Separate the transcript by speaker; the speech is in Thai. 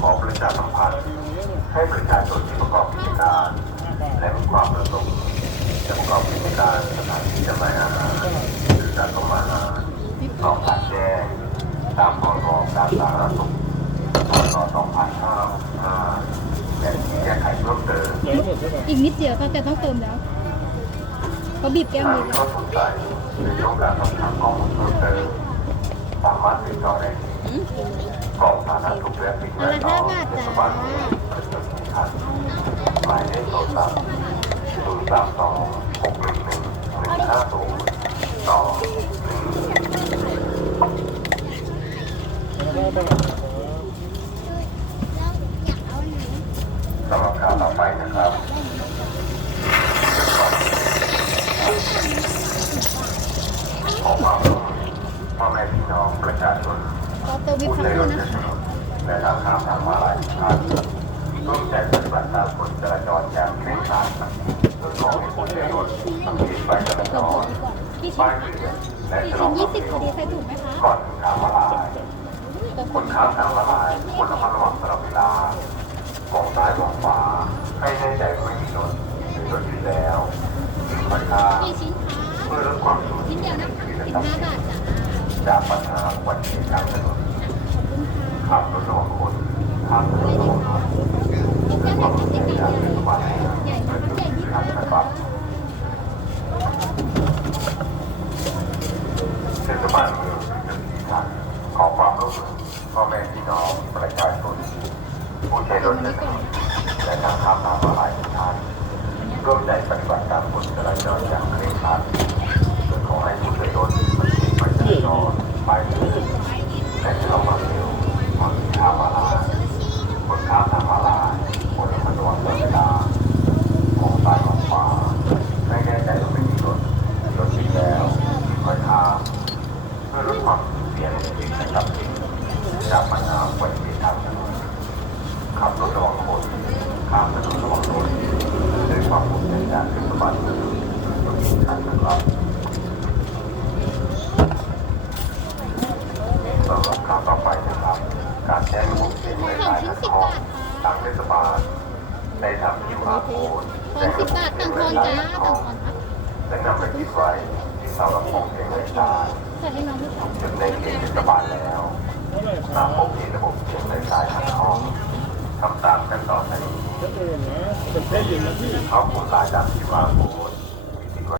Speaker 1: ขอประชาสัมพันธ์ให้ประชาชนที่ประกอบกิจการ และมีความประสงค์จะประกอบกิจการสถานที่จำหน่ายอาหารหรือการส่งอาหารตองผ่านแจ้งตามพรบการสาธารณสุขพศ2565และแก้ไขเพิ่มเติม
Speaker 2: อีกนิดเดียวก็จะต้องเติมแล้วเขาบีบแก้มเลย
Speaker 1: เขาสนใจหรือต้องการสอบถามข้อมูลเพิ่มเติมสามารถติดต่อได้ องสาธารณสุขและสิ่งแวดล้อมเทศบาลเมืองเป็นจุดที่ทันหมายเลขโทรศัพท์ศูนย์สามสองหกหนึ่งหนึ่งหนึ่งห้าศูนย์สองหนึ่งสำหรับข่าวต่อไปนะครับขอความร่วมมือพ่อแม่พี่น้องประชาชน
Speaker 2: ก็เติมวิป
Speaker 1: ผู้
Speaker 2: ครั
Speaker 1: ใช้
Speaker 2: บ
Speaker 1: ร
Speaker 2: ด้ว
Speaker 1: ถ
Speaker 2: ย
Speaker 1: ในะถนนและทางข้ามทางม้าลายทุกท่านร่วมใจปฏิบัติตามกฎจราจรอย่างเคร่งครัดเพื่อขอให้ผู้ใช้รถสังเกตไฟจราจร
Speaker 2: กี่ชิ้น
Speaker 1: ยเตือนและ
Speaker 2: กี่
Speaker 1: ชะล
Speaker 2: ชิ้
Speaker 1: อน
Speaker 2: ยี่สิบพอดีใส่ถุงไหมคะ
Speaker 1: ก่อนทางมาลาย
Speaker 2: เติม
Speaker 1: คนข้ามทางมาลายควรระมัดระวังตลอดเวลามองซ้ายมองขวาให้แน่ใจว่าไม่มีรถหรือรถอยู่แล้วค่อยข้าม
Speaker 2: กี่ชิ้นคะ
Speaker 1: เพื่อลดความสูญ
Speaker 2: ชิ้น
Speaker 1: เดีย
Speaker 2: วนะ
Speaker 1: ที่
Speaker 2: สิ
Speaker 1: จะ
Speaker 2: บห้าบาทจ้า
Speaker 1: จากปัญหาอุบัติเหตุทางถนน
Speaker 2: ขอบคุณค่ะ
Speaker 1: ขับรถระวังคนข้ามถนนระวังรถ
Speaker 2: เอาแก้ม
Speaker 1: ความ
Speaker 2: ใหญ่
Speaker 1: สูญ
Speaker 2: ให
Speaker 1: เสี
Speaker 2: ญ่
Speaker 1: ยากเทศบาลเมือง
Speaker 2: ใหญ่มากใหญ่ที่
Speaker 1: ทางนะครับเทศบาลเมืองเป็นที่ทางขอความร่วมมือพ่อแม่พี่น้องประชาชนผู้ใช้รถใช้ถนนและทางข้ามทางม้าลายทุกท่านร่วมใจปฏิบัติตามกฎจราจรอย่างเคร่งครัดโดยขอให้ผู้ใช้รถสังเกตไฟจราจรป้ายเตือนและชะลอความเร็วก่อนถึงทางม้าลายคนข้ามทางม้าลายควรระมัดระวังตลอดเวลามองซ้ายมองขวาให้แน่ใจว่าไม่มีรถหรือรถติดแล้วค่อยข้าม เพื่อลดความสูญเสียในชีวิตและทรัพย์สินจากปัญหาอุบัติเหตุทางถนนขับรถระวังคนข้ามถนนระวังรถด้วยความภูมิใจจากเทศบาลเมืองทุกท่านนะครับสำหรับข่าวต่อไปนะครับ การแจ้งระบบเสียงในสายทางคองทางเทศบาลในทำคิวอาร์โค้ด
Speaker 2: ทอนสิบบาทต่างทอนจ้าต่างทอนครับ
Speaker 1: และนำไปติดไว้ที่เสาลำโพงเสียงในสาย
Speaker 2: ใส่ให้น้องด้วยค่ะ
Speaker 1: จนในเขตเทศบาลแล้วหากพบเห็นระบบเสียงในสายทางคองทำตามขั้นตอนในนี้
Speaker 3: เป็นเท่ยิงนะพี่
Speaker 1: เขากดไลน์จากที่วางโพสต์